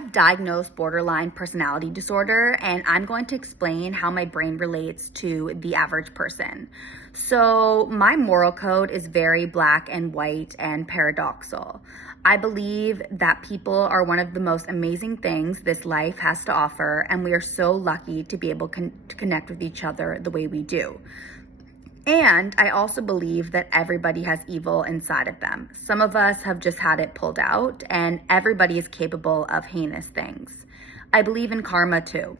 have diagnosed borderline personality disorder, and I'm going to explain how my brain relates to the average person. So, my moral code is very black and white and paradoxical. I believe that people are one of the most amazing things this life has to offer, and we are so lucky to be able to connect with each other the way we do. And I also believe that everybody has evil inside of them. Some of us have just had it pulled out, and everybody is capable of heinous things. I believe in karma too.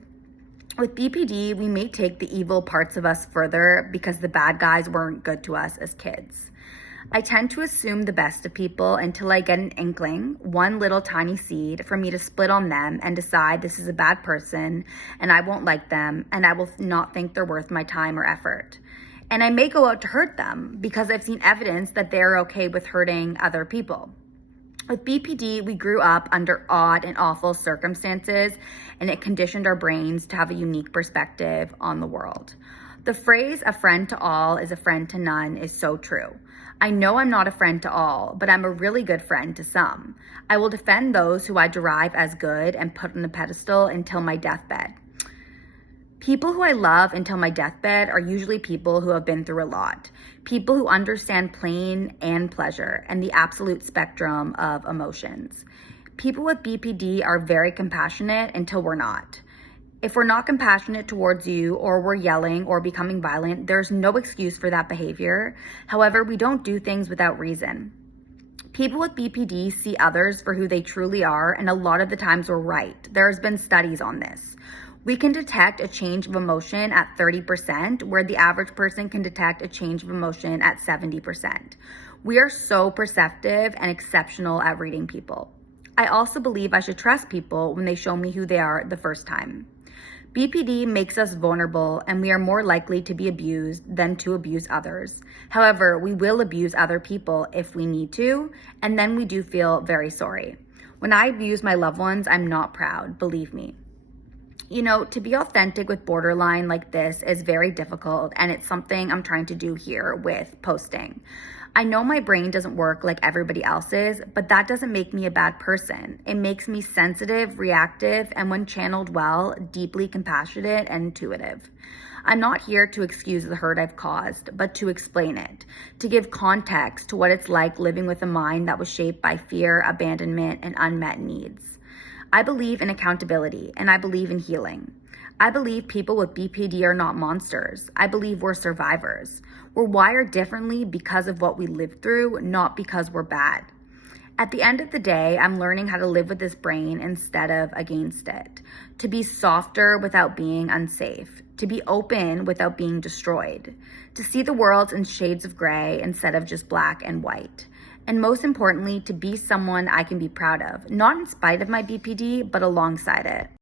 With BPD, we may take the evil parts of us further because the bad guys weren't good to us as kids. I tend to assume the best of people until I get an inkling, one little tiny seed, for me to split on them and decide this is a bad person and I won't like them and I will not think they're worth my time or effort. And I may go out to hurt them because I've seen evidence that they're okay with hurting other people. With BPD, we grew up under odd and awful circumstances, and it conditioned our brains to have a unique perspective on the world. The phrase, a friend to all is a friend to none, is so true. I know I'm not a friend to all, but I'm a really good friend to some. I will defend those who I derive as good and put on a pedestal until my deathbed. People who I love until my deathbed are usually people who have been through a lot. People who understand pain and pleasure and the absolute spectrum of emotions. People with BPD are very compassionate until we're not. If we're not compassionate towards you, or we're yelling or becoming violent, there's no excuse for that behavior. However, we don't do things without reason. People with BPD see others for who they truly are, and a lot of the times we're right. There's been studies on this. We can detect a change of emotion at 30%, where the average person can detect a change of emotion at 70%. We are so perceptive and exceptional at reading people. I also believe I should trust people when they show me who they are the first time. BPD makes us vulnerable, and we are more likely to be abused than to abuse others. However, we will abuse other people if we need to, and then we do feel very sorry. When I abuse my loved ones, I'm not proud, believe me. You know, to be authentic with borderline like this is very difficult, and it's something I'm trying to do here with posting. I know my brain doesn't work like everybody else's, but that doesn't make me a bad person. It makes me sensitive, reactive, and when channeled well, deeply compassionate and intuitive. I'm not here to excuse the hurt I've caused, but to explain it, to give context to what it's like living with a mind that was shaped by fear, abandonment, and unmet needs. I believe in accountability, and I believe in healing. I believe people with BPD are not monsters. I believe we're survivors. We're wired differently because of what we lived through, not because we're bad. At the end of the day, I'm learning how to live with this brain instead of against it, to be softer without being unsafe, to be open without being destroyed, to see the world in shades of gray instead of just black and white. And most importantly, to be someone I can be proud of, not in spite of my BPD, but alongside it.